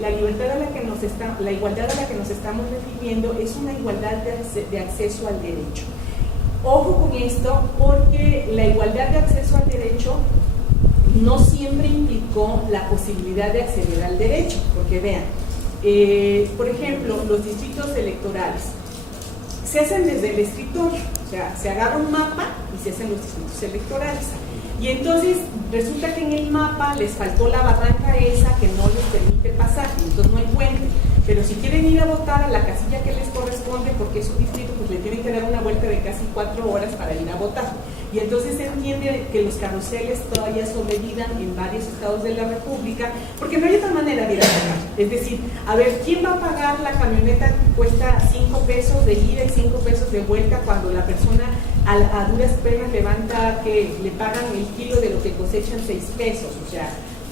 La igualdad a la que nos estamos refiriendo es una igualdad de acceso al derecho. Ojo con esto, porque la igualdad de acceso al derecho no siempre implicó la posibilidad de acceder al derecho, porque vean, por ejemplo, los distritos electorales se hacen desde el escritorio, o sea, se agarra un mapa y se hacen los distritos electorales. Y entonces resulta que en el mapa les faltó la barranca esa que no les permite pasar, y entonces no hay puente. Pero si quieren ir a votar a la casilla que les corresponde, porque es un distrito, pues le tienen que dar una vuelta de casi 4 horas para ir a votar. Y entonces se entiende que los carruseles todavía sobrevivan en varios estados de la República, porque no hay otra manera de ir a votar. Es decir, a ver, ¿quién va a pagar la camioneta que cuesta 5 pesos de ida y 5 pesos de vuelta cuando la persona a duras penas levanta que le pagan el kilo de lo que cosechan 6 pesos? O sea,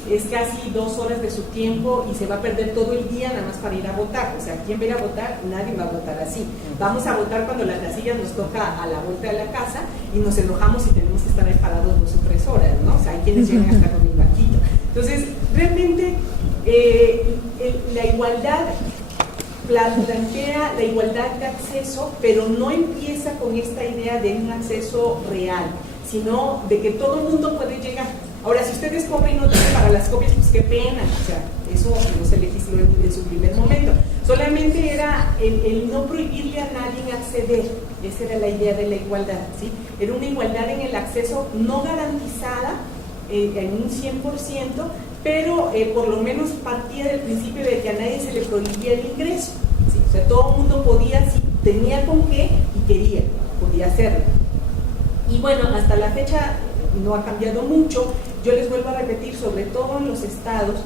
es casi 2 horas de su tiempo y se va a perder todo el día nada más para ir a votar. O sea, ¿quién va a ir a votar? Nadie va a votar así. Vamos a votar cuando la casilla nos toca a la vuelta de la casa y nos enojamos y tenemos que estar ahí parados 2 o 3 horas, ¿no? O sea, hay quienes llegan hasta con el vaquito. Entonces, realmente la igualdad plantea la igualdad de acceso, pero no empieza con esta idea de un acceso real, sino de que todo el mundo puede llegar. Ahora, si ustedes compran y no tienen para las copias, pues qué pena, o sea, eso no se legisló en su primer momento. Solamente era el no prohibirle a nadie acceder, esa era la idea de la igualdad, ¿sí? Era una igualdad en el acceso no garantizada en un 100%, pero por lo menos partía del principio de que a nadie se le prohibía el ingreso, ¿sí? O sea, todo el mundo podía, si tenía con qué y quería, podía hacerlo. Y bueno, hasta la fecha no ha cambiado mucho. Yo les vuelvo a repetir, sobre todo en los estados,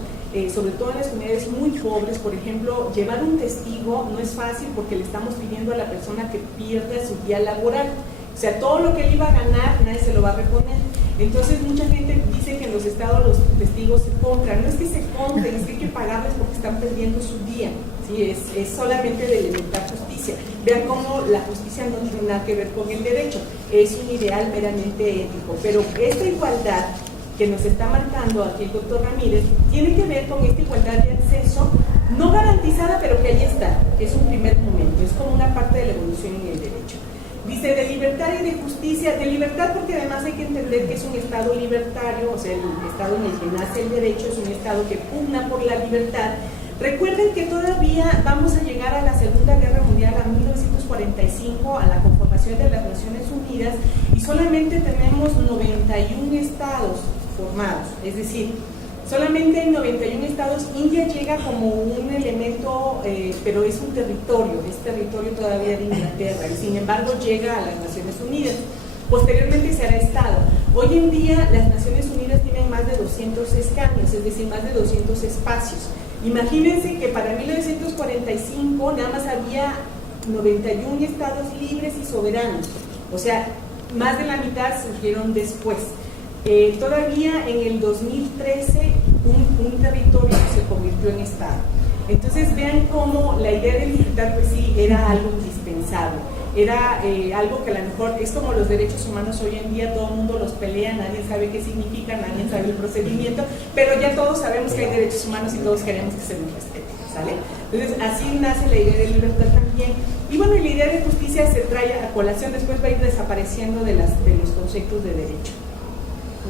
sobre todo en las comunidades muy pobres, por ejemplo, llevar un testigo no es fácil porque le estamos pidiendo a la persona que pierda su día laboral. O sea, todo lo que él iba a ganar, nadie se lo va a reponer. Entonces, mucha gente dice que en los estados los testigos se compran. No es que se compren, es que hay que pagarles porque están perdiendo su día. ¿Sí? Es solamente de elemental justicia. Vean cómo la justicia no tiene nada que ver con el derecho. Es un ideal meramente ético. Pero esta igualdad que nos está marcando aquí el doctor Ramírez tiene que ver con esta igualdad de acceso, no garantizada, pero que ahí está. Es un primer momento, es como una parte de la evolución en el derecho. Dice, de libertad y de justicia, de libertad porque además hay que entender que es un estado libertario, o sea, el estado en el que nace el derecho es un estado que pugna por la libertad. Recuerden que todavía vamos a llegar a la Segunda Guerra Mundial, a 1945, a la conformación de las Naciones Unidas, y solamente tenemos 91 estados formados, es decir, solamente hay 91 estados. India llega como un elemento, pero es un territorio, es territorio todavía de Inglaterra, y sin embargo llega a las Naciones Unidas. Posteriormente se hará estado. Hoy en día las Naciones Unidas tienen más de 200 escaños, es decir, más de 200 espacios. Imagínense que para 1945 nada más había 91 estados libres y soberanos, o sea, más de la mitad surgieron después. Todavía en el 2013 un territorio se convirtió en estado. Entonces vean cómo la idea de libertad, pues sí, era algo indispensable. Era algo que a lo mejor es como los derechos humanos hoy en día, todo el mundo los pelea, nadie sabe qué significa, nadie sabe el procedimiento, pero ya todos sabemos que hay derechos humanos y todos queremos que se nos respeten, ¿sale? Entonces así nace la idea de libertad también. Y bueno, la idea de justicia se trae a colación, después va a ir desapareciendo de los conceptos de derecho.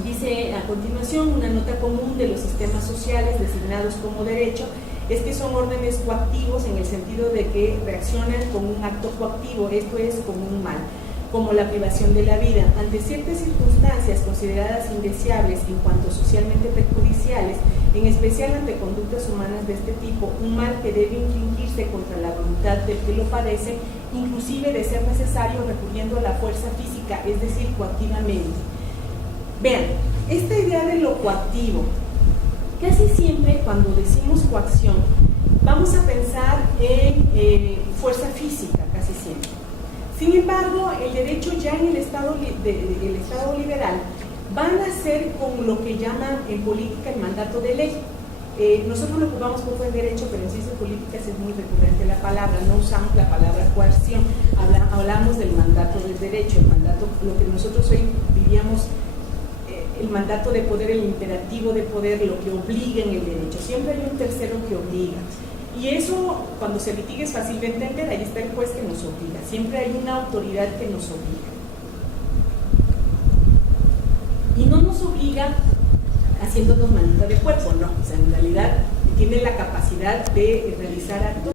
Dice a continuación, una nota común de los sistemas sociales designados como derecho es que son órdenes coactivos en el sentido de que reaccionan con un acto coactivo, esto es, con un mal, como la privación de la vida. Ante ciertas circunstancias consideradas indeseables en cuanto socialmente perjudiciales, en especial ante conductas humanas de este tipo, un mal que debe infligirse contra la voluntad del que lo padece, inclusive de ser necesario recurriendo a la fuerza física, es decir, coactivamente. Vean, esta idea de lo coactivo, casi siempre cuando decimos coacción, vamos a pensar en fuerza física, casi siempre. Sin embargo, el derecho ya en el Estado liberal van a ser con lo que llaman en política el mandato de ley. Nosotros lo ocupamos poco en derecho, pero en ciencias políticas es muy recurrente la palabra, no usamos la palabra coerción, hablamos del mandato del derecho, el mandato, lo que nosotros hoy diríamos el mandato de poder, el imperativo de poder, lo que obliga en el derecho. Siempre hay un tercero que obliga. Y eso, cuando se litiga, es fácil de entender. Ahí está el juez que nos obliga. Siempre hay una autoridad que nos obliga. Y no nos obliga haciéndonos manita de cuerpo, no. O sea, en realidad tiene la capacidad de realizar actos